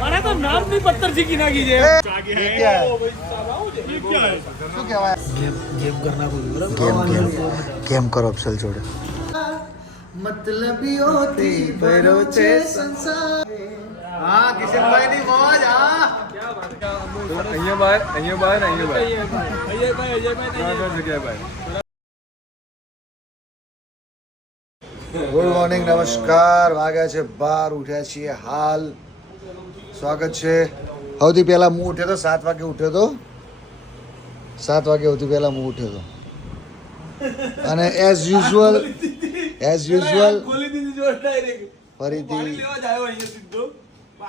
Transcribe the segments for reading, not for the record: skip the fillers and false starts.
મારા તો નામ ની પત્તર જીકી નાખી છે. શું કહેવાય? ગેમ કરના કોઈ ગેમ કરો અફસલ જોડે. મતલબીઓથી ભરો છે સંસાર. હા કિશનભાઈ ની મોજ. હા અહીંયા બહાર ગુડ મોર્નિંગ, નમસ્કાર. વાગ્યા છે 12, ઉઠ્યા છીએ હાલ. સ્વાગત છે. સૌથી પહેલા હું ઉઠ્યો તો 7 વાગે ઉઠ્યો તો. 7 વાગે સૌથી પહેલા હું ઉઠ્યો તો અને એઝ યુઝ્યુઅલ ખોલી દીધી જો ડાયરેક્ટ ફરીથી લેવા જ આવ્યો અહીંયા સીધો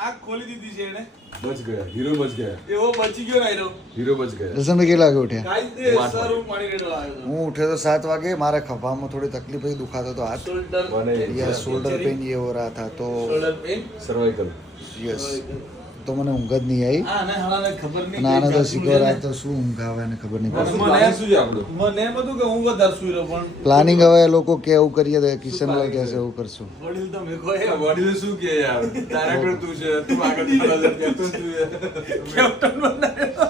આંખ ખોલી દીધી છે એને. બચ ગયા, હીરો બચ ગયા, એવો બચી ગયો ને હીરો બચ ગયા. દર્શનભાઈ કેટલા વાગે ઉઠ્યા? ગાઈસ એ સર હું પાણી રેડવા આવ્યો હતો. હું ઉઠ્યો તો 7 વાગે. મારા ખભામાં થોડી તકલીફ હતી, દુખાતો હતો હાથ. યસ, શોલ્ડર પેન ये हो रहा था तो શોલ્ડર પેન સર્વાઇકલ. યસ, તો મને ઊંઘ જ નહીં આવી. હા ને હાલાને ખબર નહીં અને આને તો શીખવા રાત તો શું ઊંઘ આવે એને ખબર નહીં પડતી. મને શું છે આપણું? મને એમ હતું કે હું વધારે સુઈ રહ્યો પણ પ્લાનિંગ હવે એ લોકો કે એવું કરીએ તો કિશનલાલ કહેશે એવું કરશું. વડીલ તો મેં કોઈ વડીલ શું કે યાર, તારા કર તું છે, તું આગળ ચાલે કે તું કેપ્ટન બનાવ્યો.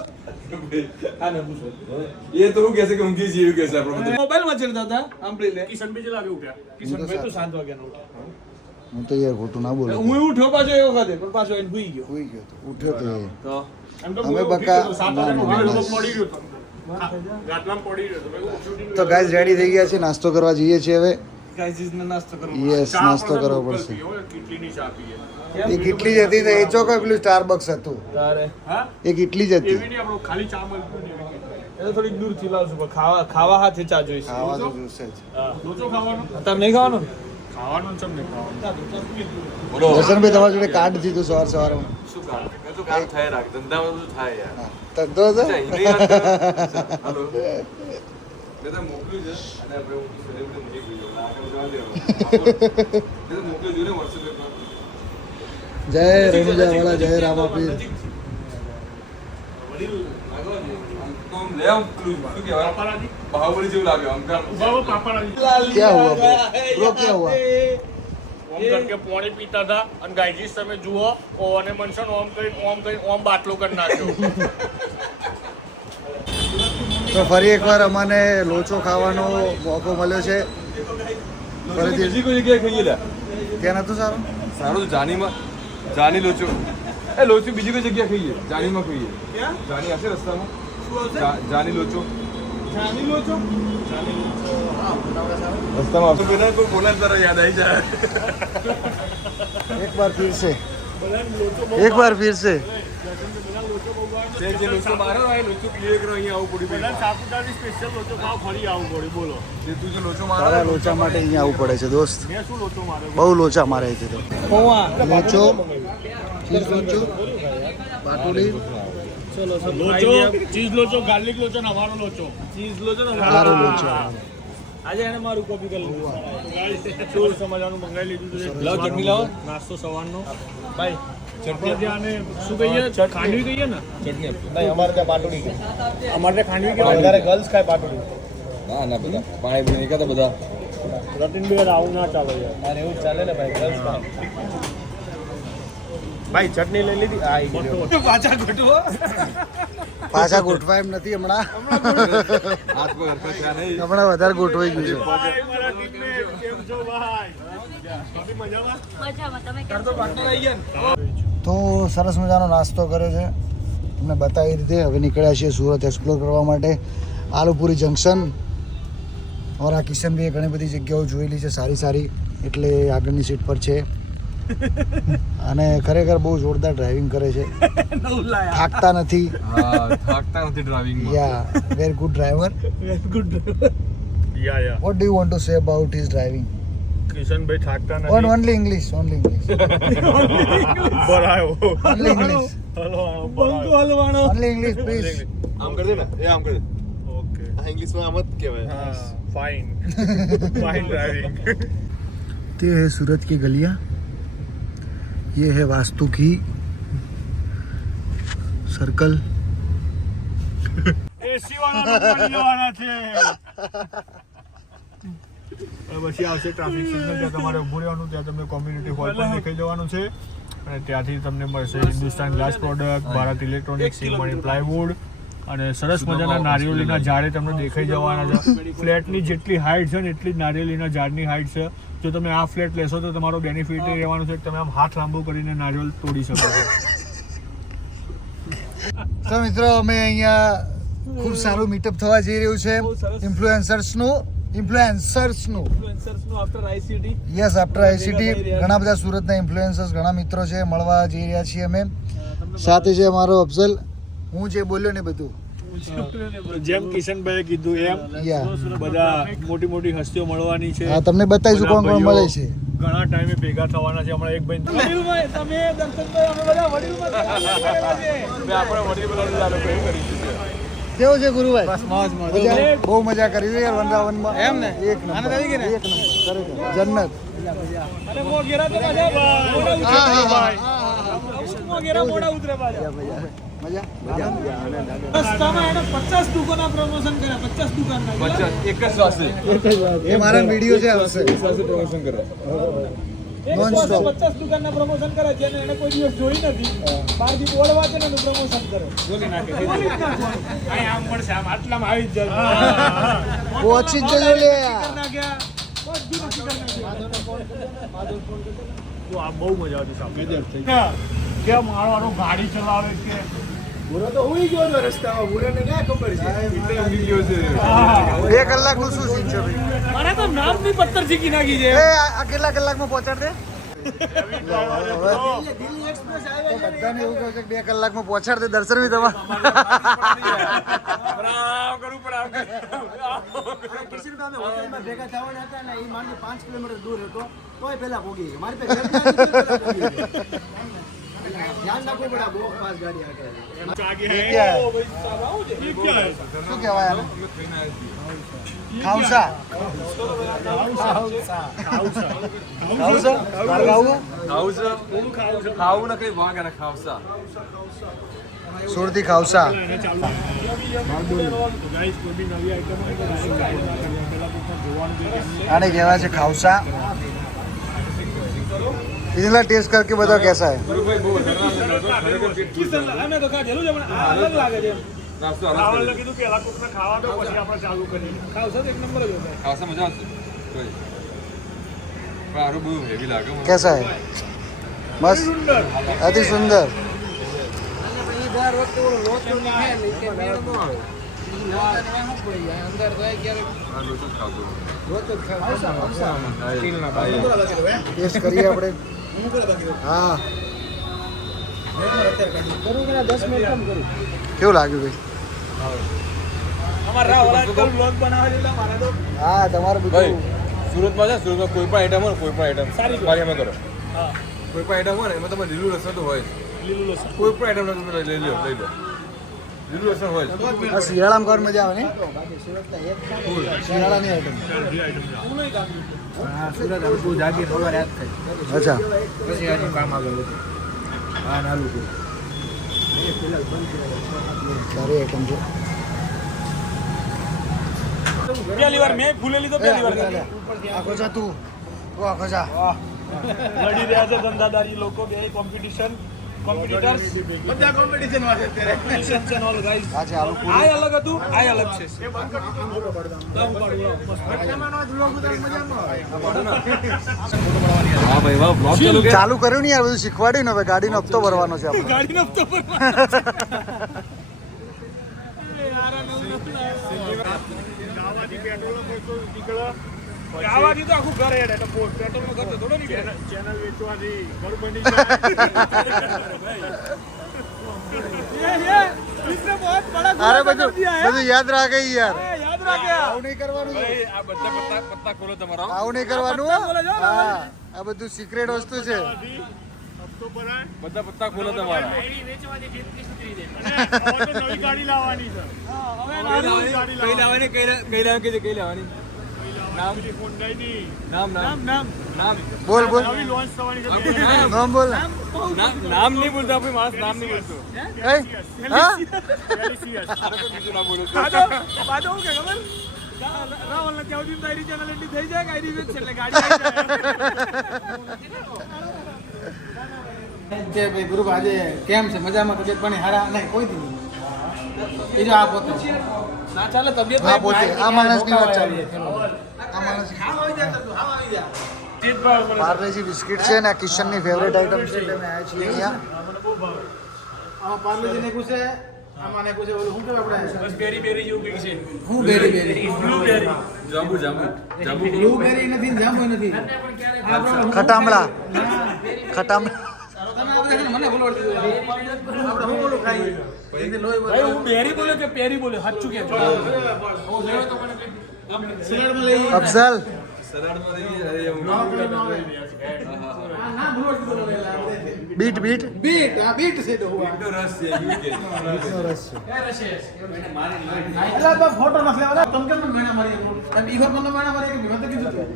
આને પૂછો એ તો હું કહેશે કે ઊંઘી જીવ કહેશે આપણો બધું. મોબાઈલ માં ચડતા હતા સાંભળી લે. કિશનભાઈ લાગે ઉઠ્યા. કિશનભાઈ તો 7 વાગ્યાનો ઉઠ્યા. હું તો યાર ખોટું ના બોલું. હું ઉઠ્યો પાછો એ વખતે પણ પાછો એને ભૂઈ ગયો. સુઈ ગયો તો ઉઠ્યો તો એ. તો એમ તો અમે બકા તો ગાઈસ રેડી થઈ ગયા છે. નાસ્તો કરવા જઈએ છીએ હવે. ગાઈસ ને નાસ્તો કરવો. યસ, નાસ્તો કરવો પડશે. કેટલીની ચા પીએ. એક ઇડલી જ હતી ને એ ચોકો પેલું સ્ટારબક્સ હતું. તારે હા એક ઇડલી જ હતી. એવી નહીં આપણો ખાલી ચા મળતું ને એ થોડીક દૂર થી લાવશું પણ ખાવા હાથે ચા જોઈશે. ખાવા તો જોશે જ. હા લોચો ખાવાનો તમે નહીં ખાવાનો ખાવાનું ચમ નહીં ખાવાનું. બોલો દર્શનભાઈ તમારા જોડે કાર્ડ જીતું સવારમાં. શું કામ? મેં તો કામ થાય રાખ, ધંધામાં તો થાય યાર. ધંધો હતો. હાલો મેં તો મોકલ્યું છે અને આપણે હું સેલિબ્રિટી નહીં ગયો આગળ જવા દેવા. મેં તો મોકલ્યું છે ને WhatsApp પર. જય રણુજા વાળા, જય રામાપીર. વડીલ આગળ તો આમ લે આમ પેલું શું કહેવાય, બાહુબલી જેવું લાગે આમ કામ. क्या हुआ ब्रो? ब्रो क्या हुआ? ઓમ કરકે પાણી પીતા હતા અને ગાયજીસ તમે જુઓ ઓને મનસન ઓમ કરી ઓમ બાટલો કરી નાખ્યો. તો ફરી એકવાર અમને લોચો ખાવાનો મોકો મળ્યો છે. ફરીથી બીજી કોઈ જગ્યાએ ખાઈએ લે. ત્યાં નતું સારું. સારું તો જાની લોચો. એ લોચો બીજી કોઈ જગ્યાએ ખાઈએ, જાનીમાં ખાઈએ. ક્યાં જાની હશે રસ્તામાં. શું આવશે જાની લોચો જાની લો છો રસ્તામાં આવશે. પેલા કોઈ બોલે તારા યાદ આવી જાય. એક બાર ફિર સે, એક બાર ફિર સે. જે લોચો મારો હોય લોચો ક્લિયર કરો, અહીંયા આવું પડ્યું. બધા સાપુતારી સ્પેશિયલ લોચો ખાવ ફરી આવું પડે બોલો. જે તું જે લોચો તારા મારો લોચા માટે અહીંયા આવવું પડે છે દોસ્ત. મેં શું લોચો માર્યો બહુ લોચા મારે છે તો. પૌવા લોચો, ચીઝ લોચો, પાટોડી, લોચો ચીઝ લોચો ગાર્લિક લોચો ને અમારો લોચો ચીઝ લોચો ને મારો લોચો. આજે એને મારું કોપી કરી લીધું. શું સમજવાનું મંગાવી લીધું છે. લાવો ચટણી લાવો. નાસ્તો સવારનો ભાઈ ચટણી અને શું કહીએ ખાંડવી કહીએ ને ચટણી આપજો. નહીં અમારે ત્યાં પાટોડી કે અમારે ત્યાં ખાંડવી કહેવાય. વધારે ગર્લ્સ ખાય પાટોડી. ના ના બધા પાણી પીને નહીં ખાતા બધા. રતિન બેર આવું ના ચાલે યાર. અરે એવું ચાલે ને ભાઈ ગર્લ્સ ખાય. ભાઈ ચટણી લઈ લીધી આ આવી ગયો પાછા ઘટવો પાછા ગોઠવા એમ નથી હમણાં. હાથ પર હરખા થયા નહીં. હમણાં વધારે ગોઠવાઈ ગયું છે. કેમ છો ભાઈ મજામાં મજામાં તમે કેમ તો પાટો આવી ગયા ને તો સરસ મજાનો નાસ્તો કર્યો છે તમને બતાવી રીતે. હવે નીકળ્યા છીએ સુરત એક્સપ્લોર કરવા માટે. આલુપુરી જંકશન. અમારા કિશનભાઈએ ઘણી બધી જગ્યાઓ જોયેલી છે સારી સારી, એટલે આગળની સીટ પર છે. અને ખરેખર બહુ જોરદાર ડ્રાઇવિંગ કરે છે. થાકતા નથી. હા થાકતા નથી ડ્રાઇવિંગમાં. Yeah very good driver. Good yeah what do you want to say about his driving? કિશનભાઈ થાકતા on only English, only English, બરાયો ઓનલી ઇંગ્લિશ, બંકો હલવાણો ઓનલી ઇંગ્લિશ પ્લીઝ. આમ કરી દે ને, એ આમ કરી દે. ઓકે આ ઇંગ્લિશમાં આમ જ કહેવાય. હા ફાઇન ફાઇન ડ્રાઇવિંગ. ये है सूरत की गलियां, ये है वास्तु की सर्कल. એસી વાળા જવાના છે. પછી આવશે ટ્રાફિક સિગ્નલ, ત્યાં તમારે ઊભું રહેવાનું. ત્યાં તમને કોમ્યુનિટી હોલ પણ દેખાઈ જવાનું છે. અને ત્યાંથી તમને મળશે Hindustan glass product, Bharat electronics, Singmani plywood અને સરસ મજાના નારિયેળીના ઝાડે તમને દેખાઈ જવાના છે. ફ્લેટની જેટલી હાઇટ છે ને એટલી જ નારિયેળીના ઝાડની હાઇટ છે. જો તમે આ ફ્લેટ લેશો તો તમારો બેનિફિટ એ રહેવાનું છે કે તમે આમ હાથ લાંબો કરીને નારિયેળ તોડી શકો છો. તો મિત્રો અમે અહીંયા ખૂબ સારું મીટઅપ થવા જઈ રહ્યું છે ઇન્ફ્લુએન્સર્સનું યસ આફ્ટર આઈસીટી ઘણા બધા સુરતના ઇન્ફ્લુએન્સર્સ ઘણા મિત્રો છે મળવા જઈ રહ્યા છીએ અમે. સાથે છે અમારો અફઝલ. હું જે બોલ્યો ને બધું જેમ કિશનભાઈએ કીધું એમ બધા મોટી મોટી હસ્તીઓ મળવાની છે. હા તમને બતાવીશું કોણ કોણ મળે છે. ઘણા ટાઈમે ભેગા થવાના છે. હમણાં એક ભાઈ કેવું છે ગુરુભાઈ? બહુ મજા કરી છે યાર વનરાવનમાં. એમ ને એક નંબર ખરેખર જન્નત. એ મારા વિડીયો છે આવશે પ્રમોશન કરે નોન સ્ટોપ. 50 દુકાનના પ્રમોશન કરે છે એને કોઈ દિવસ જોઈ નથી. બહારથી બોર્ડ વાંચે ને એનું પ્રમોશન કરે. આમ મળશે આમ આટલામાં આવી જ જાય. પહોંચી જ જજો લે. તો આ બહુ મજા આવતી સાહેબ. કે મારો ગાડી ચલાવે કે બોરો તો હોઈ ગયો હતો રસ્તામાં. બોરાને ક્યાં ખબર છે? 2 કલાકનું શું સીન છે ભાઈ? મારે તો નામની પથ્થર શીખી નાખી છે. એ આ કેટલા કલાકમાં પહોંચાડ દે? દિલ્હી એક્સપ્રેસ આવે છે. બધાને એવું કહે છે કે 2 કલાકમાં પહોંચાડ દે. દર્શન બી તમારે કિશનભાઈ હોટલમાં ભેગા થવાના હતા ને એ મારી 5 કિલોમીટર દૂર હતો તોય પહેલા પહોંચી ગયો. મારી પાસે ધ્યાન રાખવું પડે. બહુ ફાસ્ટ ગાડી શું કહેવાય આને? ખાવસા ખાવું ના કઈ વાગ અને ખાવસા સુરતી ખાવસા. આને કહેવાય છે ખાવસા. इनका टेस्ट करके बताओ कैसा है. અમે તો ખાધેલું છે પણ આ અલગ લાગે છે. ખાવાનું કીધું પેલા કોકને ખાવા દો પછી આપણે ચાલુ કરીએ. ખાવસા તો એક નંબર જ હોતા. ખાવસા મજા આવશે કોઈ પણ આરું બહુ હેવી લાગે મને. कैसा है? मस्त अति सुंदर. દર વખતે ઓલો લોચો નીકળે ને કે મેળ નો આવે. અંદર તો ક્યારેક આ લોચો જ ખાતો લોચો ખાવસા ટેસ્ટ કરીએ આપણે. હા કરું કે 10 મિનિટ કામ કરું. કેવું લાગ્યું ભાઈ? અમારા ઓરાકલ બ્લોગ બનાવે છે મારે તો હા તમારું ભાઈ બધું સુરતમાં છે સુરતમાં કોઈ પણ આઈટમ હોય ને કોઈ પણ આઈટમ મારી અમે કરો કોઈ પણ આઈટમ હોય ને એમાં તમારે લીલું લસણ તો હોય જ. કોઈ પણ આઈટમ તમે લઈ લો લીલું લસણ હોય જ. આ શિયાળામાં ઘર મજા આવે ને? શિયાળાની આઈટમ. હા સુરત હવે તું જાગી ખબર યાદ થઈ અચ્છા પછી આજનું કામ આગળ વધ્યું. હા નાલું કરું. સારી આઈટમ છે. પહેલી વાર મેં ભૂલે લીધો પહેલી વાર આખો જા તું. આખો જા. લડી રહ્યા છે ધંધાદારી લોકો બે કોમ્પિટિટર્સ બધા કોમ્પિટિશન માં છે અત્યારે કોમ્પિટિશન છે ઓલ ગાઈસ આ છે આલુ પૂરી. આ અલગ હતું આ અલગ છે હા ભાઈ વાહ બ્લોગ ચાલુ કે ચાલુ કર્યું ને યાર બધું શીખવાડ્યું ને હવે ગાડીનો હપ્તો ભરવાનો છે આપણે. ગાડીનો હપ્તો આવાથી તો આખું ઘર હેડે એટલે પેટ્રોલનો ખર્ચો થોડો નીકળે. ચેનલ વેચવાથી ઘર બની અરે બધું બધું યાદ રાખે યાર. યાદ રાખ્યા આવું નહીં કરવાનું. ભાઈ આ બધા પત્તા ખોલો તમારા આવું નહીં કરવાનું. હા આ બધું સિક્રેટ વસ્તુ છે. હપ્તો ભરાય બધા પત્તા ખોલો તમારા અને નવી ગાડી લાવવાની છે. કઈ લાવવાની કઈ લાવવાની નામ હોન્ડાની નામ નામ નામ નામ બોલ બોલ. નવી લોન્ચ થવાની છે. નામ બોલ. નામ નહીં બોલતો આપણે માણસ નામ નહીં બોલતો કઈ? હા Delicious. બીજું નામ બોલો બાદો બાદો કે ખબર રાવલ ને ત્યાં સુધી તારી ચેનલ એન્ટ્રી થઈ જાય ગાડી વેચ એટલે ગાડી આવી જાય કે ભાઈ ગુરુ આજે કેમ છે મજામાં તબિયત પાણી હારા નહીં કોઈ દી નહીં એ જો આ પોતે ના ચાલે તબિયત આ પોતે આ માણસની વાત ચાલુ આ માણસ પાર્લેજી બિસ્કિટ છે ને આ કિશનની ફેવરેટ આઈટમ છે એટલે અમે આવ્યા છીએ અહીંયા આમાં પાર્લેજી ને પૂછે આમાં ને પૂછે ઓલું શું કહેવાય આપણે બસ બેરી બેરી જેવું કંઈક છે. હું બેરી બ્લુબેરી. જાંબુ બ્લુબેરી નથી ને જાંબુ નથી ખટામડા ખટામડા તમે આ બધા છે ને મને બોલવડ દીધું આપણે હું બોલું ખાઈ એથી લોહી ભાઈ હું બેરી બોલે કે પેરી બોલે સાચું કે સલાડમાં લઈ અફઝલ સલાડમાં રહી અરે હું ના બોલવડ દીધું બીટ બીટ બીટ આ બીટ છે તો હું નો રસ છે યુકે નો રસ છે એટલે તો ફોટો નથી લેવાના તમે કેમ મેણા મારી તમે ઈગર મને મેણા મારી કે મેં તો કીધું તું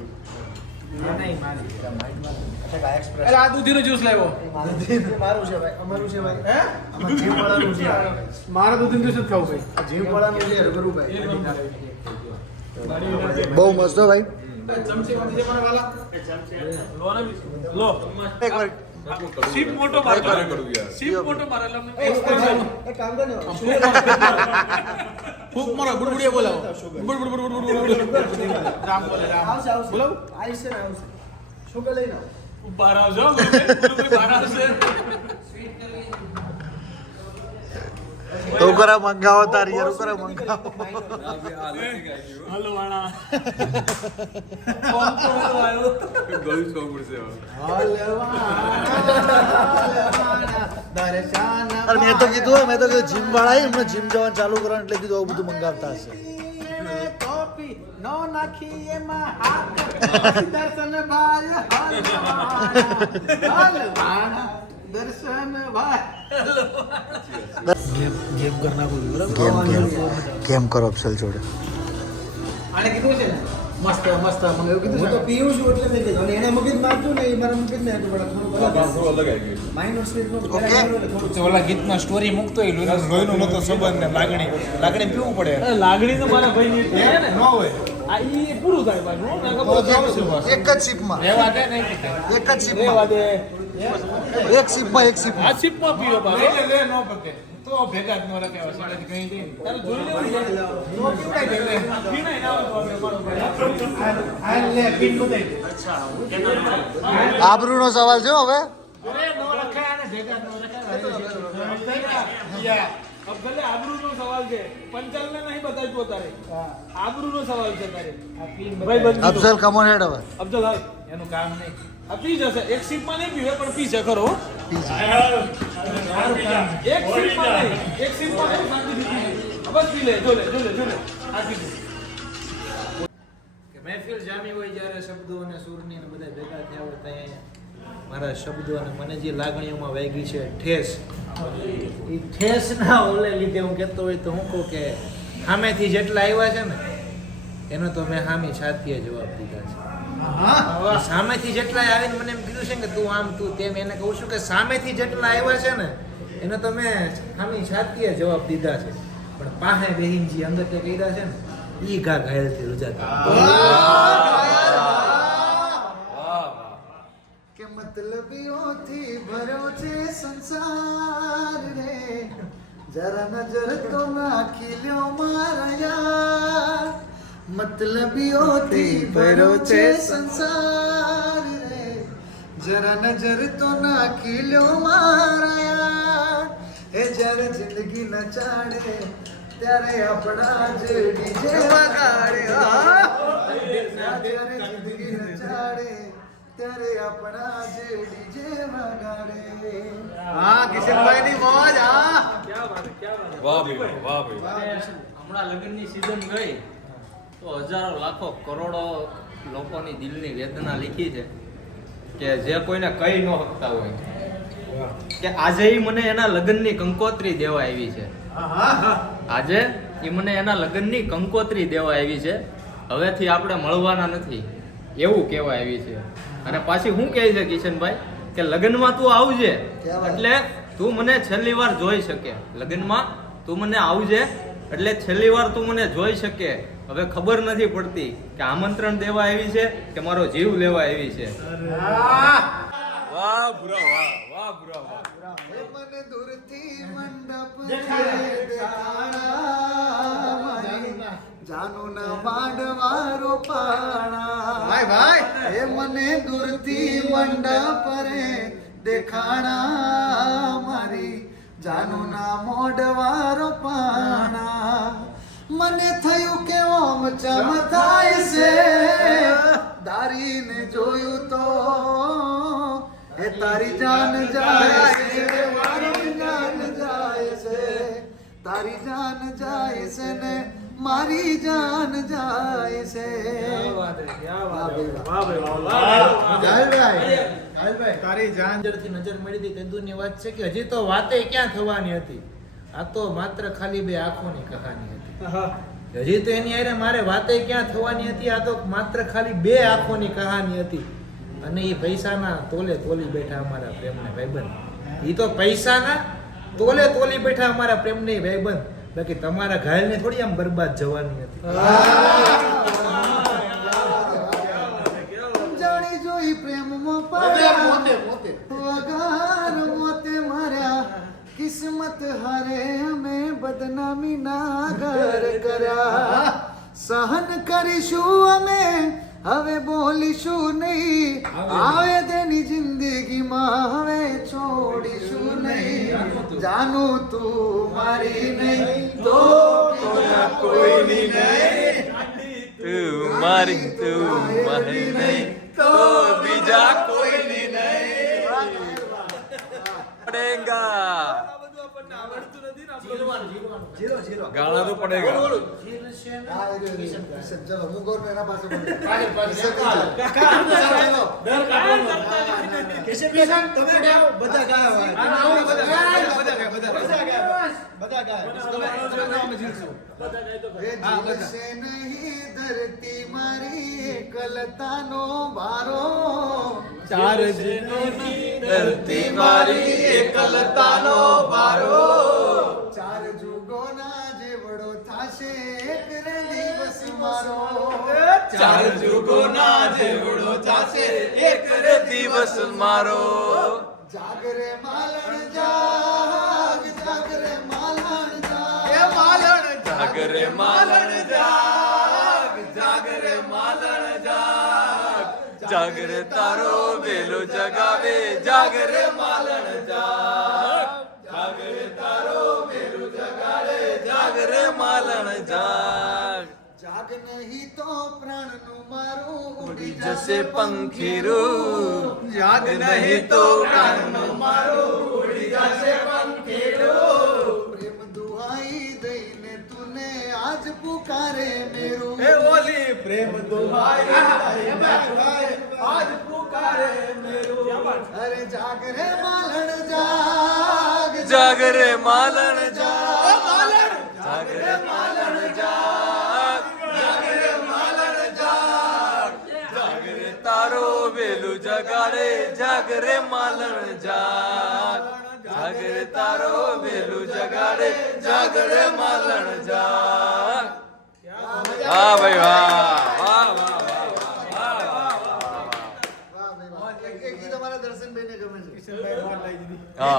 એટલે આ દૂધીનો જ્યુસ લાવ્યો મારું છે ભાઈ અમારું છે ભાઈ હે આમાં જીવ વાળાનું છે મારે દૂધીનો જ્યુસ જ ખાવું ભાઈ આ જીવ વાળાનું છે રઘુભાઈ બહુ મસ્ત હો ભાઈ ચમચી વાળી મને વાલા લો એક વાર સીપ મોટો તારે મારે કરું યાર સીપ મોટો મારે એટલે અમને એક કામ કરો ફૂક મારો બુડબુડિયા બોલાવો બુડ રામ બોલે રામ બોલાવો આઈસ ને આવશે શું કે લઈને બહાર આવજો ગુરુભાઈ બહાર આવશે તો કરા મંગાવો તારી યાર કરા મંગાવો આ નથી કાઈ હલો વાળા ગળું છો પડશે અરે મેં તો કીધું જીમ વાળા એમને જીમ જવાનું ચાલુ કરવાનું એટલે કીધું આવું બધું મંગાવતા હશે કોપી નો નાખી એમાં હાથ દર્શન ભાઈ હલવાણા દર્શન ભાઈ ગેમ કરના કેમ કરો અફસલ જોડે આને કીધું છે ને મસ્ત મસ્ત મને એવું કીધું હું તો પીવું છું એટલે થઈ જાય એને મગજ મારતું ને એ મારા મગજ ને થોડું અલગ આવી ગયું માઇનર સ્ટેજનો ઓલા ગીતમાં સ્ટોરી મૂકતો હોય લોહીનો નતો સંબંધ ને લાગણી પીવું પડે લાગણી તો મારા ભાઈ ની ને ન હોય આ ઈ પૂરું થાય ભાઈ એક જ સીપમાં રેવા દે નહીં એક જ સીપમાં એક સીપમાં એક સીપમાં આ સીપ માં પીવો ભાઈ લે નો પકે તો ભેગા જ ન રખાવા છે કઈ દે તારે જોઈ લેવું તો પીવડાઈ દે લે પીનાય ના આવે તો આપણે આ લે પીન બતાઈ દે આબરૂનો સવાલ છે હવે અરે નો રખાય અને ભેગા ન રખાય अब भले आबरूનો સવાલ છે પંચાલને નહીં બતાવતો તારે આબરૂનો સવાલ છે તારે ભાઈ બંધ અફઝલ કમોન હેડ હવે અફઝલ હાલ એનું કામ નહીં આ પી જશે એક સીપમાં નહીં પીવે પણ પી છે ખરો એક સીપમાં નહીં શાંતિથી પી બસ પી લે જો લે આ પી લે કે મહેફિલ જામી હોય જ્યારે શબ્દો અને સૂરની ને બધા ભેગા થયા હોય ત્યાં મારા શબ્દો અને મને જે લાગણીઓમાં વાગી છે ઠેસ એ ઠેસ ના ઓલે લીધે હું કહેતો હોય તો હું કહું કે સામેથી જેટલા આવ્યા છે ને એનો તો મેં સામી છાતીએ જવાબ દીધા છે સામેથી જેટલા આવીને મને એમ કીધું છે કે તું આમ તું તેમ એને કહું છું કે સામેથી જેટલા આવ્યા છે ને એનો તો મેં સામી છાતીએ જવાબ દીધા છે પણ પાસે બેહીન જે અંગતે કર્યા છે ને ઈ ઘા ઘાયલથી રૂજાતા કે મતલબીઓથી ભર્યો છે સંસાર રે જરા નજર તો નાખી લ્યો મારા યાર મતલબીઓથી ભર્યો છે સંસાર રે જરા નજર તો નાખી લ્યો મારા યાર એ જ્યારે જિંદગી નચાડે ત્યારે આપણા જ ડીજે વગાડે જ્યારે જિંદગી નચાડે ત્યારે આપણા જ ડીજે વગાડે હા કિશનભાઈ ની મોજ હા વાહ ભાઈ વાહ ભાઈ હમણાં લગ્નની સીઝન ગઈ તો હજારો લાખો કરોડો લોકોની દિલની વેદના લીખી છે કે જે કોઈને કહી ન શકતા હોય કે આજે ઈ મને એના લગ્નની કંકોત્રી દેવા આવી છે આજે ઈ મને એના લગ્નની કંકોત્રી દેવા આવી છે હવેથી આપણે મળવાના નથી એવું કહેવા આવી છે અને પાછી શું કહે છે કિશનભાઈ કે લગ્નમાં તું આવજે એટલે તું મને છેલ્લી વાર જોઈ શકે લગ્નમાં તું મને આવજે એટલે છેલ્લી વાર તું મને જોઈ શકે હવે ખબર નથી પડતી કે આમંત્રણ દેવા આવી છે કે મારો જીવ લેવા આવી છે વાહ વાહ ભૂરા વાહ વાહ ભૂરા વાહ મને દૂરથી મંડપ દેખાણા મારી જાનુના માંડવારો પાણા ભાઈ ભાઈ એ મને દૂરથી મંડપ રે દેખાણા મારી જાનુના મોઢવારો પાણા મને થયું કે ઓમ ચમ થાય છે દારીને જોયું તો એ તારી જાન જાય છે મારી જાન જાય છે તારી જાન જાય છે ને મારી જાન જાય છે તારી જાન થી નજર મળી હતી કદુની વાત છે કે હજી તો વાતે ક્યાં થવાની હતી આ તો માત્ર ખાલી બે આંખોની કહાની હતી હજી તો એની હારે મારે વાતે ક્યાં થવાની હતી આ તો માત્ર ખાલી બે આંખોની કહાની હતી અને એ પૈસાના તોલે તોલી બેઠા અમારા પ્રેમને ભાઈબંધ એ તો પૈસાના તોલે તોલી બેઠા અમારા પ્રેમને ભાઈબંધ બાકી તમારા ઘાયલને થોડી આમ બરબાદ જવાની હતી જાણી જોઈ પ્રેમમાં પડ્યા વગાર મોતે માર્યા કિસ્મત હારે અમે બદનામી ના ઘર કર્યા સહન કરીશું અમે હવે બોલીશું નહીં આવે તેની જિંદગીમાં હવે છોડીશું નહીં જાનું તું મારી નહીં તો કોઈની નહીં તું મારી નહીં તો બીજા કોઈની નહીં પડેગા ગાળા તો પડેગા ચલો હું ગોર એના પાસે નહીં ધરતી મારી એકલતાનો બારો ચાર ધરતી મારી એકલતાનો બારો ચાર જુગોના જેવડો થાશે એક રે દિવસ મારો ચાર જુગોના જેવડો થાશે એક રે દિવસ મારો જાગરે માલણ જાગ જાગરે માલણ જાગ જાગરે માલણ જાગ જાગરે માલણ જાગ જાગરે તારો વેલો જગાવે જાગરે માલણ જાગ જાગરે તારો વેલો જગાડે જાગરે માલણ જાગ જાગ નહીં તો પ્રાણનું મારું ઉડી જશે પંખીરું જાગ નહીં તો પ્રાણનું મારું ઉડી જશે પંખીરું પ્રેમ દુહાઈ દઈને તુને આજ પુકારે મેરું હે ઓલી પ્રેમ દુહાઈ આજ પુકારે મેરું અરે જાગ રે માલણ જાગ જાગરે માલણ જાગ જાગરે માલણ જાગ જાગરે માલણ જાગ જાગરે તારો વેલું જગાડે જાગરે માલણ જાગ જાગરે તારો વેલું જગાડે જાગરે માલણ જાગ વાહ ભાઈ વાહ વાહ વાહ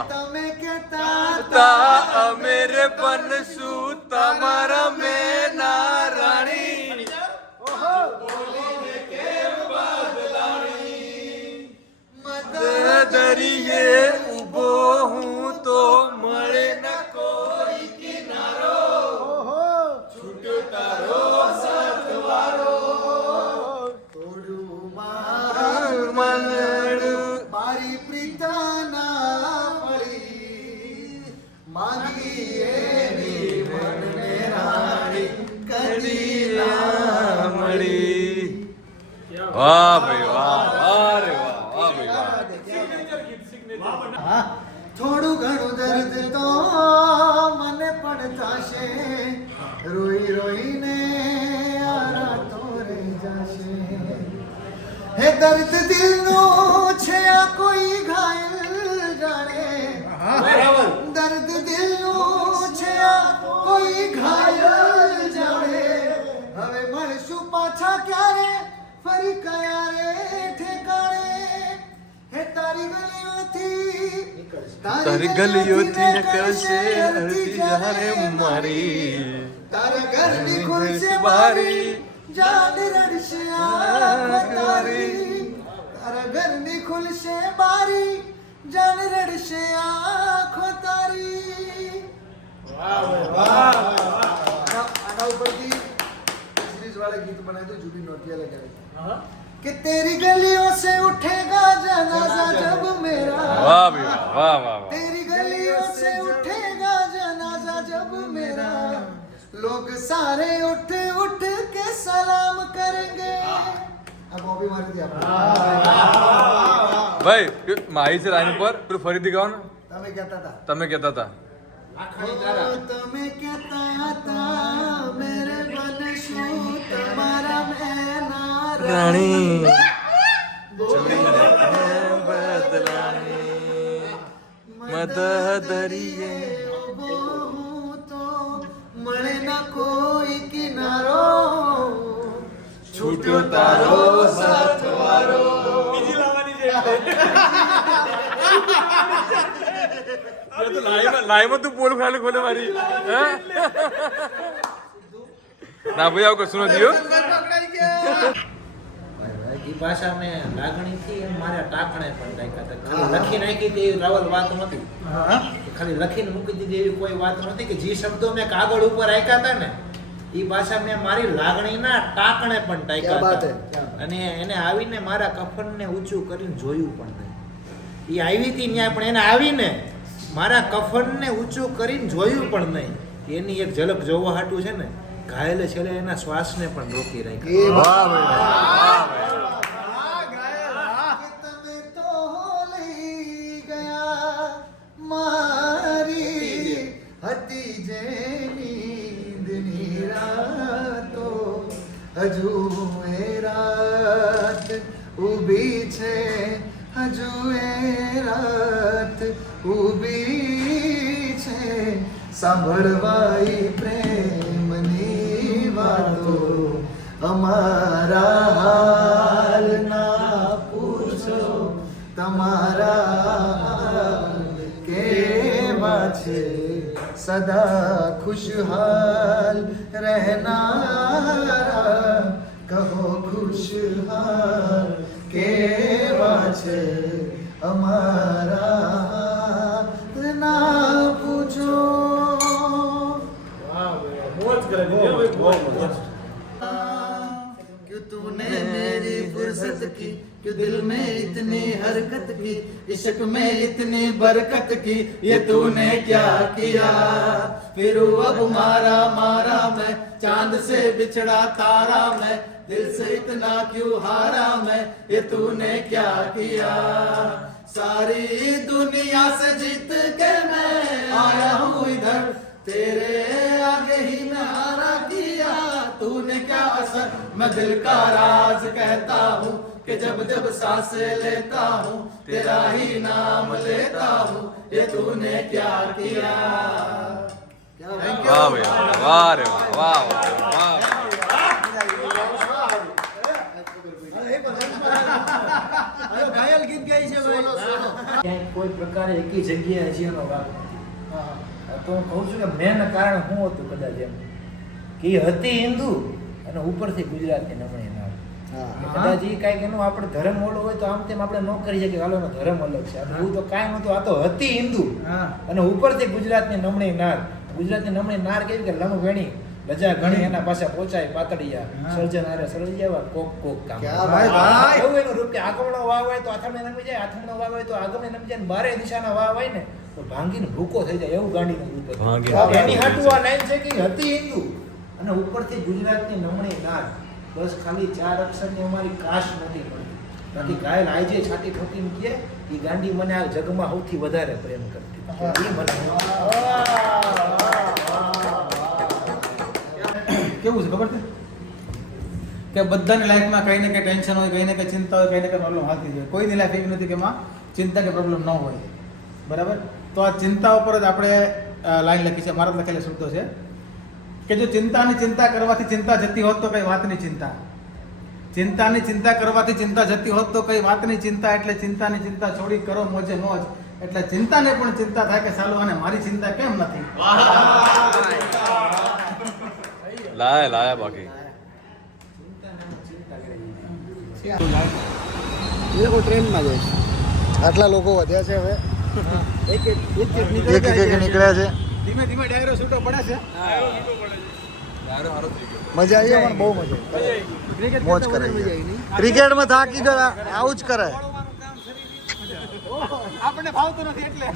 તમે કેતા તા અમેરે બનશું તમારા મેના રાણી દરિયે ઉભો હું તો મળે ન કોઈ કિનારો છૂટો તારો સાથવારો થોડું મલડું મારી પ્રીતાના પડી માંગી એવી મનને રાણી કદી ના મળી વાહ ભાઈ વાહ વાહ રે વાહ વાહ ભાઈ વાહ થોડું ઘણું દર્દ તો મને પણ થશે રોઈ રોઈને આ રાતો રહી જશે હે દર્દ દિલનું છે આ કોઈ ઘાયલ જાણે દર્દ દિલનું છે આ કોઈ ઘાયલ જાણે હવે મળશું પાછા ક્યારે ફરી કયા રે ઠેકાણે હે તારી ગલે તારી ગલીઓથી નીકળશે અડધી જારે મારી તારા ઘરની ખુલશે બારી જાન રડશે આંખો તારી તારા ઘરની ખુલશે બારી જાન રડશે આંખો તારી આના ઉપરથી सीरीज वाले गीत बनाए तो जुबिन नौटियाला गाए कि तेरी गलियों से उठेगा जनाजा जब मेरा વાહ ભાઈ વાહ વાહ વાહ तेरी गलियों से उठेगा जनाजा जब मेरा लोग सारे उठ उठ के सलाम करेंगे अब वो भी मारी दी आपने ભાઈ માહી છે લાઈન ઉપર પેલું ફરીથી ગાઓ ને તમે કહેતા હતા તમે કહેતા હતા તમે કહેતા હતા મેરે બનશું તમારા મેના રાણી મત દરિયે ઉભો હું તો મળે ના કોઈ કિનારો છૂટ્યો તારો સાથવારો લાઈમાં તું પોલ ખાલી ખોલે મારી હે? ના ભાઈ આવું કશું નથી હો. એ ભાષા મેં લાગણીથી એમ મારા ટાંકણે પણ નાખ્યા હતા. ખાલી લખી નાખી હતી એવી રાવલ વાત નથી. ખાલી લખીને મૂકી દીધી એવી કોઈ વાત નથી કે જે શબ્દો મેં કાગળ ઉપર રાખ્યા હતા ને એ ભાષા મેં મારી લાગણીના ટાંકણે પણ ટાંક્યા હતા. અને એને આવીને મારા કફનને ઊંચું કરીને જોયું પણ નહીં. એ આવી હતી ત્યાં પણ એને આવીને મારા કફનને ઊંચું કરીને જોયું પણ નહીં. એની એક ઝલક જોવા હાટું છે ને ઘાયલે છેલ્લે એના શ્વાસને પણ રોકી રાખ્યા. તમે તો લઈ ગયા મારી હતી જે નીંદની રાતો હજુ એ રાત ઊભી છે હજુ એ રાત ઊભી છે સાંભળવાઈ પ્રેમની વાતો અમારા હાલ ના પૂછો તમારા હાલ કેવા છે સદા ખુશહાલ રહેનારા કહો ખુશહાલ કેવા છે અમારા હાલ ના પૂછો क्यों तूने मेरी फुर्सत की क्यों दिल में इतनी हरकत की इश्क में इतनी बरकत की ये तूने क्या किया फिर अब मारा मारा मैं चांद से बिछड़ा तारा मैं दिल से इतना क्यों हारा मैं ये तूने क्या किया सारी दुनिया से जीत के मैं आया हूँ इधर तेरे आगे ही मैं हारा किया तूने क्या असर मैं दिल का राज कहता हूँ कि जब जब सांसें लेता हूँ तेरा ही नाम लेता हूँ ये तूने क्या किया વાહ ભાઈ વાહ રે વાહ વાહ વાહ વાહ ઘાયલ ગીત ગાય છે ક્યાંય કોઈ પ્રકારે એકી જગ્યાએ હજી વાત નથી. તો હું કહું છું કે મેન કારણ શું હતું કદાચ એમ કે એ હતી હિન્દુ અને ઉપરથી ગુજરાતની નમણી નામ. કદાચ એ કાંઈક એનું આપણે ધર્મ ઓળો હોય તો આમ તેમ આપણે ન કરી શકીએ હાલો એનો ધર્મ અલગ છે. એવું તો કાંઈ નહોતું. આ તો હતી હિન્દુ અને ઉપરથી ગુજરાતની નમણી નાર. ગુજરાતની નમણી નાર કેવી કે લમ વેણી લજા ઘણી એના પાસે પહોંચાય પાતળિયા સર્જન આરે સર્જ્યાવા કોક કોક કામ. એવું એનું રૂપ કે આગમણો વાવ હોય તો આથમણે નમી જાય, આથમણો વાવ હોય તો આગમણે નમી જાય, બારે દિશાના વાવ હોય ને તો ભાંગીને ભૂકો થઈ જાય એવું ગાંડીનું રૂપ હતું. એની હાટુ આ લાઈન છે કે હતી હિન્દુ અને ઉપરથી ગુજરાતની નમણી નાર. બસ ખાલી 4 અક્ષરની અમારી કાશ નથી પડતી. બાકી ઘાયલ આજે છાતી ઠોકીને કહે એ ગાંડી મને આ જગમાં સૌથી વધારે પ્રેમ કરતી. એ મને કેવું છે ખબર છે કે બધાની લાઈફમાં કંઈ ને કંઈ ટેન્શન હોય, કંઈ ને કંઈ ચિંતા હોય, કંઈ ને કંઈ પ્રોબ્લેમ હાલતી હોય. કોઈની લાઈફ એવી નથી કે એમાં ચિંતા કે પ્રોબ્લેમ ન હોય. બરાબર? તો આ ચિંતા ઉપર જ આપણે લાઈન લખી છે. મારા લખેલા શબ્દો છે કે જો ચિંતાની ચિંતા કરવાથી ચિંતા જતી હોત તો કઈ વાતની ચિંતા. ચિંતાની ચિંતા કરવાથી ચિંતા જતી હોત તો કઈ વાતની ચિંતા. એટલે ચિંતાની ચિંતા છોડી કરો મોજે મોજ. એટલે ચિંતાને પણ ચિંતા થાય કે ચાલો અને મારી ચિંતા કેમ નથી. લાયા બાકી એ લોકો ટ્રેનમાં જાય છે. આટલા લોકો વધ્યા છે હવે. એક નીકળ્યા છે. ધીમે ધીમે ડાયરો છૂટો પડે છે. મજા આવી પણ બહુ મજા આવી. મોજ કરાવી. ક્રિકેટમાં થાકી ગયા આવું જ કરે. આપણને ફાવતું નથી એટલે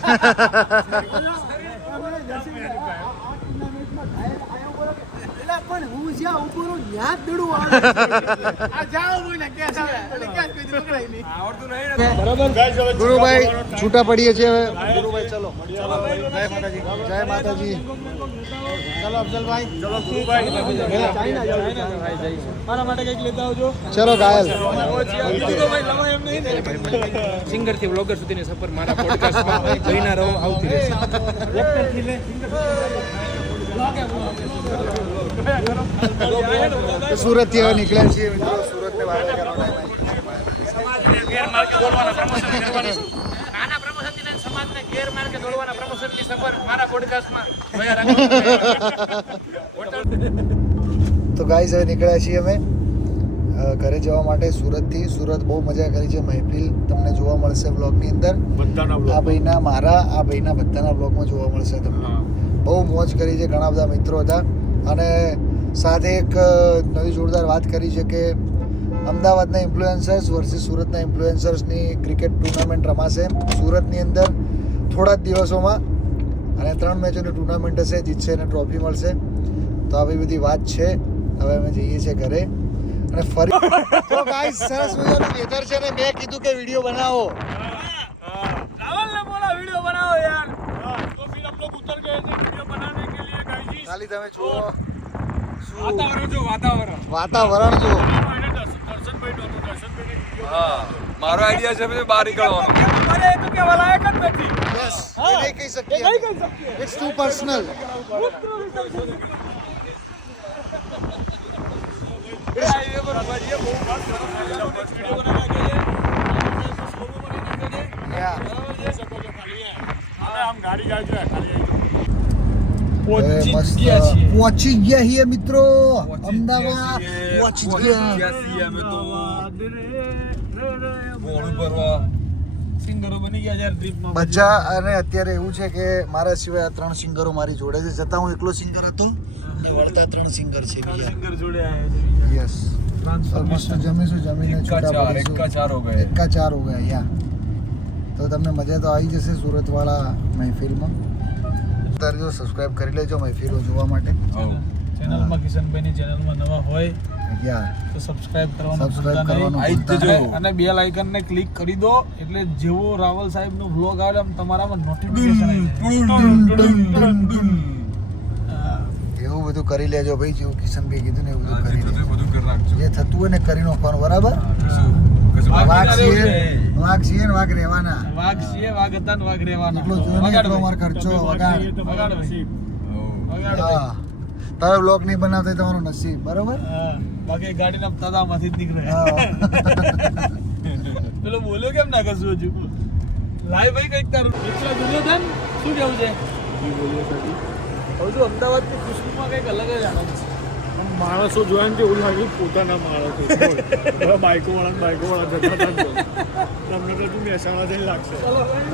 પણ હું જ્યાં ઉભો રહું ત્યાં જ દડું આવે. આ જાઓ બોલે કેસ આવે એટલે કેસ કોઈ દી પકડાય નહીં. આવડતું નહીં ને ગુરુભાઈ છૂટા પડીએ છીએ હવે. ગુરુભાઈ ચલો. જય માતાજી. જય માતાજી. ચલો અફઝલભાઈ, ચલો ગુરુભાઈ. મારા માટે કંઈક લેતા આવજો. ચલો ઘાયલ. સિંગર થી વ્લોગર સુધીની સફર મારા પોડકાસ્ટમાં બહીના રહો આવતી રહેશે. સુરત થી હવે નીકળ્યા છીએ મિત્રો. સુરત ને વાત કરવાનો નાના પ્રમોશનથી લઈને સમાજને ગેરમાર્ગે દોડવાના પ્રમોશનની સફર મારા પોડકાસ્ટમાં તો ગાઈસ હવે નીકળ્યા છીએ અમે ઘરે જવા માટે સુરતથી. સુરત બહુ મજા કરી છે. મહેફિલ તમને જોવા મળશે બ્લોગની અંદર. બધાના આ બ્લોગ ભાઈના મારા આ ભાઈના બધાના બ્લોગમાં જોવા મળશે તમને. બહુ મોજ કરી છે. ઘણા બધા મિત્રો હતા અને સાથે એક નવી જોરદાર વાત કરી છે કે અમદાવાદના ઇન્ફ્લુએન્સર્સ વર્સિસ સુરતના ઇન્ફ્લુએન્સર્સની ક્રિકેટ ટુર્નામેન્ટ રમાશે સુરતની અંદર થોડા જ દિવસોમાં અને 3 મેચોની ટુર્નામેન્ટ હશે. જીતશે અને ટ્રોફી મળશે. તો આવી બધી વાત છે. હવે અમે જઈએ છીએ ઘરે અને ફરી તો ગાઈસ સરસ મજાનું વેધર છે ને મેં કીધું કે વિડીયો બનાવો. रावल ने बोला वीडियो बनाओ यार, तो फिर हम लोग उतर गए थे वीडियो बनाने के लिए गाइस जी। ખાલી તમે જુઓ શું वातावरण जो वातावरण વાતાવરણ જુઓ. दर्शन भाई હા મારો આઈડિયા છે પછી બહાર નીકળવાનો अरे तो क्या वाला है कट बैठी યસ એ નહીં કહી શકીએ. It's two personal. हाईवे पर ये बहुत बात वीडियो बनाने के लिए हम गाड़ी जा जो है खाली મસ્ત પહોંચી ગયા છીએ મિત્રો અમદાવાદ. પહોંચી ગયા. સિંગરો બની ગયા યાર ટ્રીપમાં બચ્ચા અને અત્યારે એવું છે કે મારા સિવાય આ 3 સિંગરો મારી જોડે છે. છતાં હું એકલો સિંગર હતો અને વળતા 3 સિંગર છે બીજા. સિંગર જોડે આયા યસ મસ્ત જમીશું. જમીને છૂટા પડીશું. એકા ચાર હો ગયા યા. તો તમને મજા તો આવી જશે સુરતવાળા મહેફિલમાં. અત્યારે જો સબસ્ક્રાઇબ કરી લેજો મહેફિલો જોવા માટે. ચેનલમાં કિશનભાઈની ચેનલમાં નવા હોય યા તો સબસ્ક્રાઇબ કરવાનું સબસ્ક્રાઇબ ભૂલતા નહીં. કરવાનું ભૂલતા નહીં. અને બેલ આઇકનને ક્લિક કરી દો એટલે જેવો રાવલ સાહેબનો વ્લોગ આવે આમ તમારામાં નોટિફિકેશન આવી જાય. એવું બધું કરી લેજો ભાઈ. જેવું કિશનભાઈ કીધું ને એવું બધું કરી લેજો. બધું કરી નાખજો જે થતું હોય ને કરી નાખવાનું. બરાબર. વાઘ છીએ ને વાઘ રહેવાના. વાઘ છીએ વાઘ હતા ને વાઘ રહેવાના. એટલો જોઈને વગાડ એટલો ભાઈ. અમારો ખર્ચો વગાડ. વગાડ ભાઈ. વગાડ ભાઈ. હા તારો બ્લોગ નહીં બનાવતા એ તમારું નસીબ. બરોબર. હા. બાકી ગાડીના તાદામાંથી જ નીકળે. હા. પેલો બોલ્યો કેમ ના કરશું હજુ લાય ભાઈ કઈક તારું રિક્ષા દુર્યોધન શું કેવું છે હવે જો અમદાવાદની ખુશ્બુમાં કંઈક અલગ જ આનંદ છે. માણસો જોયા ને એવું લાગ્યું પોતાના માણસો બાઈકો વાળા જતા હતા ને તમને તો હજુ મહેસાણા જઈને લાગશે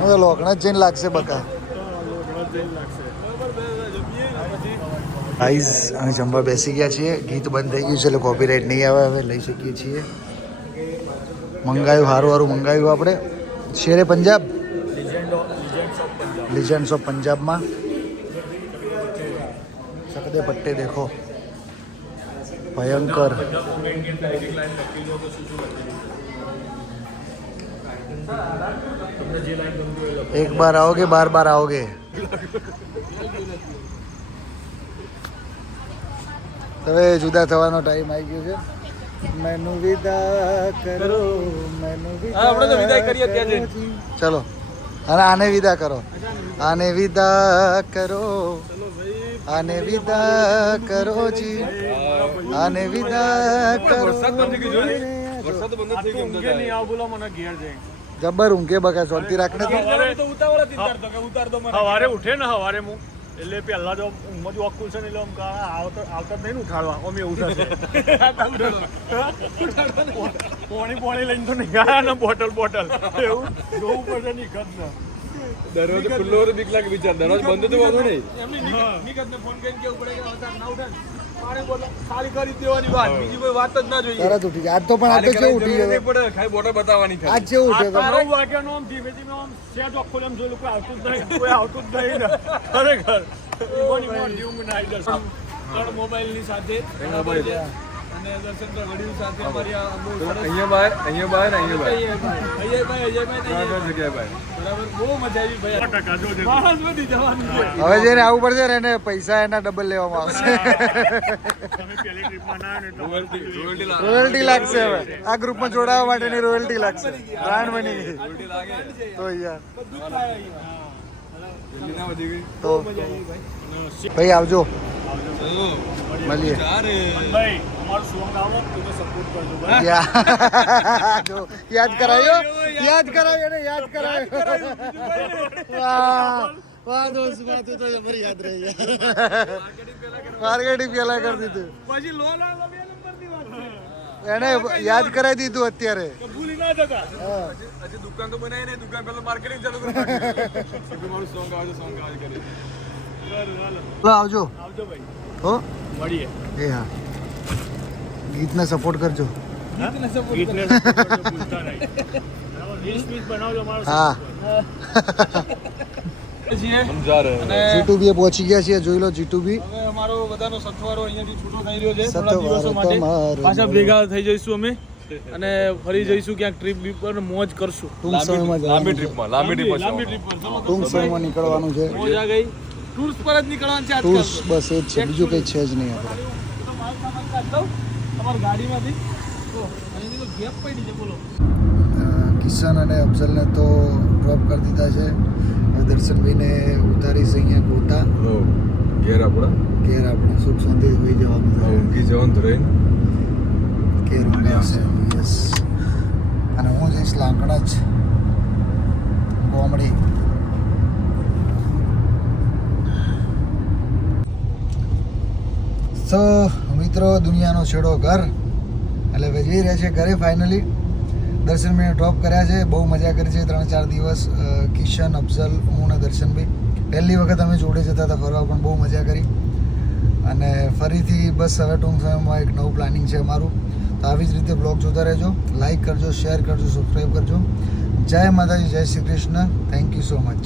હવે લોકણા જ જઈને લાગશે બકા. લોકડા જઈને લાગશે ગાઈઝ અમે જમવા બેસી ગયા છીએ. ગીત બંધ થઈ ગયું છે એટલે કોપીરાઇટ નહીં આવે. હવે લઈ શકીએ છીએ. મંગાવ્યું સારું મંગાવ્યું આપણે શેરે પંજાબ લિજન્ડ્સ ઓફ પંજાબમાં सकदे पट्टे देखो भयंकर. एक बार आओगे बार बार आओगे. હવે જુદા થવાનો ટાઈમ આવી ગયો છે. મેનુ વિદા કરો મેનુ વિદા. આપણે તો વિદાય કરીએ ત્યાં જઈને. ચલો અને આને વિદા કરો. આને વિદા કરો. આને વિદા કરો જી. આને વિદા કરો. વરસાદ બંધ થઈ ગયો વરસાદ બંધ થઈ ગયો. નહીં આવ બોલો મને ઘેર જઈ જબર ઊંઘે બકા શાંતિ રાખને તો સવારે ઉઠે ને સવારે હું એટલે પહેલા તો ઊંઘમાં જ ખુલશે ને એટલે આમ આવતા જ નહીં ને ઉઠાડવા અમે એવું થશે પોણી લઈને તો નહીં આવ્યા ને બોટલ એવું જોવું પડશે નહીં ખત ને દરરોજ ખુલ્લો હોય તો બીક લાગે વિચાર દરરોજ બંધ તો વાંધો નહીં તરત ઉઠી જાય આજ તો પણ આજ તો કેવું ઉઠી ગયો ખાલી બોટલ બતાવવાની આજ કેવું ઉઠ્યો તો 9 વાગ્યાનો આમ ધીમે ધીમે આમ સેજ આખો એમ જોયું કોઈ આવતું જ નહીં ને ખરેખર મોબાઈલની સાથે અને દર્શન વડીલ સાથે અમારી આ બહુ સરસ અહીંયા બાય ને અહીંયા અજયભાઈ જગ્યાએ બાય બરાબર બહુ મજા આવી ભાઈ 100% જોજે. માણસ બધી જવાનું છે હવે જઈને આવવું પડશે ને એને પૈસા એના ડબલ લેવામાં આવશે તમે પહેલી ટ્રીપમાં ના આવ્યો ને તો રોયલ્ટી લાગશે હવે આ ગ્રુપમાં જોડાવા માટેની રોયલ્ટી લાગશે બ્રાન્ડ બની ગઈ તો યાર તો ભાઈ આવજો મળીએ ભાઈ અમારું સોંગ આવો તો સપોર્ટ કરજો ભાઈ. જો યાદ કરાયો ને યાદ કરાયો વાહ વાહ દોસ્ત વાહ તું તો જબર યાદ રહી માર્કેટિંગ પેલા કરી દીધું પછી લોન આલો 2 નંબરની વાત છે એને યાદ કરાવી દીધું અત્યારે ભૂલી ના જતા હજી દુકાન તો બનાવી નહીં દુકાન પહેલા માર્કેટિંગ ચાલુ કરી મારું સોંગ આવે કરી ચલો આવજો આવજો ભાઈ હો મળીએ એ હા ગીતને સપોર્ટ કરજો ગીતને support કરજો, ભૂલતા નહીં. રીલ્સ બીલ્સ બનાવજો મારો હા સમજા રહે G2B એ પહોંચી ગયા છીએ જોઈ લો G2B હવે અમારો બધાનો સથવારો અહીંયાથી છૂટો થઈ રહ્યો છે સથવારો થોડા દિવસો માટે તમારો. પાછા ભેગા થઈ જઈશું અમે અને ફરી જઈશું ક્યાંક ટ્રીપ બીપ પર મોજ કરશું ટૂંક સમયમાં લાંબી જવાનું છે. લાંબી ટ્રીપમાં લાંબી ટ્રીપ પર ચલો ટૂંક સમયમાં નીકળવાનું છે મોજ આ ગઈ ટૂર્સ પર જ નીકળવાનું છે આજકાલ ટૂર્સ બસ એ જ છે બીજું કંઈ છે જ નહીં આપણે તો માલ સામાન કાઢ દઉં તમારી ગાડીમાંથી તો અહીંથી તો ગેપ પડી છે બોલો કિશન અને અફઝલને તો ડ્રોપ કરી દીધા છે હવે દર્શનભાઈને ઉતારીશ અહીંયા ગોતા ઘેર આપણા ઘેર આપણે સુખ શાંતિ હોઈ જવાનું છે ઊંઘી જવાનું તો રહી ઘેર ઊંઘાશે યસ અને હું જઈશ લાંકડા જ કોમડી તો મિત્રો દુનિયાનો છેડો ઘર એટલે હવે જઈ રહ્યા છે ઘરે ફાઇનલી દર્શન મેં ડ્રોપ કર્યા છે બહુ મજા કરી છે 3-4 દિવસ કિશન અફઝલ હું અને દર્શનભાઈ પહેલી વખત અમે જોડે જતા હતા ફરવા પણ બહુ મજા કરી અને ફરીથી બસ હવે ટૂંક સમયમાં એક નવું પ્લાનિંગ છે અમારું તો આવી જ રીતે બ્લોગ જોતા રહેજો લાઈક કરજો શેર કરજો સબસ્ક્રાઈબ કરજો જય માતાજી જય Shri Krishna thank you so much